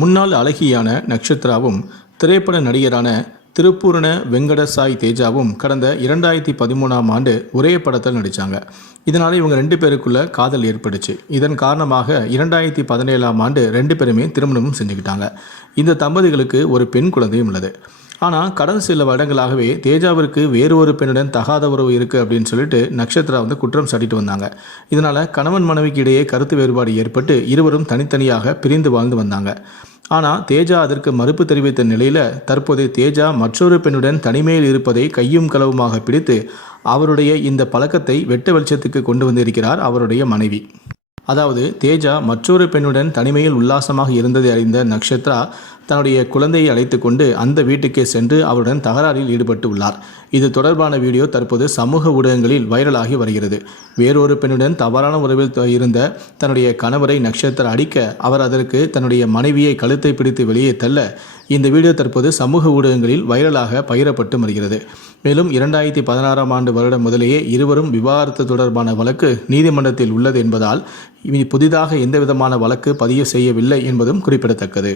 முன்னாள் அழகியான நக்ஷத்ராவும் திரைப்பட நடிகரான திருப்பூரண வெங்கட சாய் தேஜாவும் கடந்த இரண்டாயிரத்தி பதிமூணாம் ஆண்டு ஒரே படத்தில் நடித்தாங்க இதனால் இவங்க ரெண்டு பேருக்குள்ள காதல் ஏற்பட்டுச்சு. இதன் காரணமாக இரண்டாயிரத்தி பதினேழாம் ஆண்டு ரெண்டு பேருமே திருமணமும் செஞ்சுக்கிட்டாங்க. இந்த தம்பதிகளுக்கு ஒரு பெண் குழந்தையும் உள்ளது. ஆனால் கடந்த சில வருடங்களாகவே தேஜாவிற்கு வேறு ஒரு பெண்ணுடன் தகாத உறவு இருக்குது அப்படின்னு சொல்லிட்டு நக்ஷத்ரா வந்து குற்றம் சாட்டிட்டு வந்தாங்க. இதனால் கணவன் மனைவிக்கு இடையே கருத்து வேறுபாடு ஏற்பட்டு இருவரும் தனித்தனியாக பிரிந்து வாழ்ந்து வந்தாங்க. ஆனால் தேஜா அதற்கு மறுப்பு தெரிவித்த நிலையில் தற்போது தேஜா மற்றொரு பெண்ணுடன் தனிமையில் இருப்பதை கையும் களவுமாக பிடித்து அவருடைய இந்த பழக்கத்தை வெட்ட வெளிச்சத்துக்கு கொண்டு வந்திருக்கிறார் அவருடைய மனைவி. அதாவது தேஜா மற்றொரு பெண்ணுடன் தனிமையில் உல்லாசமாக இருந்ததை அறிந்த நக்ஷத்ரா தன்னுடைய குழந்தையை அழைத்து கொண்டு அந்த வீட்டுக்கே சென்று அவருடன் தகராறில் ஈடுபட்டு உள்ளார் இது தொடர்பான வீடியோ தற்போது சமூக ஊடகங்களில் வைரலாகி வருகிறது. வேறொரு பெண்ணுடன் தவறான உறவில் இருந்த தன்னுடைய கணவரை நட்சத்திர அடிக்க அவர் அதற்கு தன்னுடைய மனைவியை கழுத்தை பிடித்து வெளியே தள்ள இந்த வீடியோ தற்போது சமூக ஊடகங்களில் வைரலாக பகிரப்பட்டு வருகிறது. மேலும் இரண்டாயிரத்தி பதினாறாம் ஆண்டு வருடம் முதலேயே இருவரும் விவாகரத்து தொடர்பான வழக்கு நீதிமன்றத்தில் உள்ளது என்பதால் இனி புதிதாக எந்தவிதமான வழக்கு பதிவு செய்யவில்லை என்பதும் குறிப்பிடத்தக்கது.